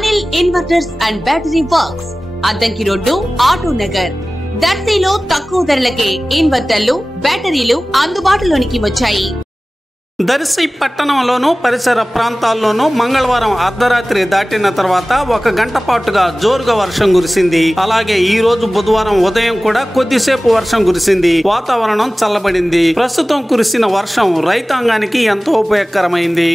Anil inverters and battery works, Addanki road, auto Nagar. దర్శిలో తక్కువ ధరలకే ఇన్వర్టర్లు, బ్యాటరీలు అందుబాటులోనికి వచ్చాయి. దర్శి పట్టణంలోనూ పరిసర ప్రాంతాల్లోనూ మంగళవారం అర్ధరాత్రి దాటిన తర్వాత 1 గంట పాటుగా జోరుగా వర్షం కురిసింది. అలాగే ఈ రోజు బుధవారం ఉదయం కూడా కొద్దిసేపు వర్షం కురిసింది. వాతావరణం చల్లబడింది. ప్రస్తుతం కురిసిన వర్షం రైతాంగానికి ఎంతో ఉపయోగకరమైంది.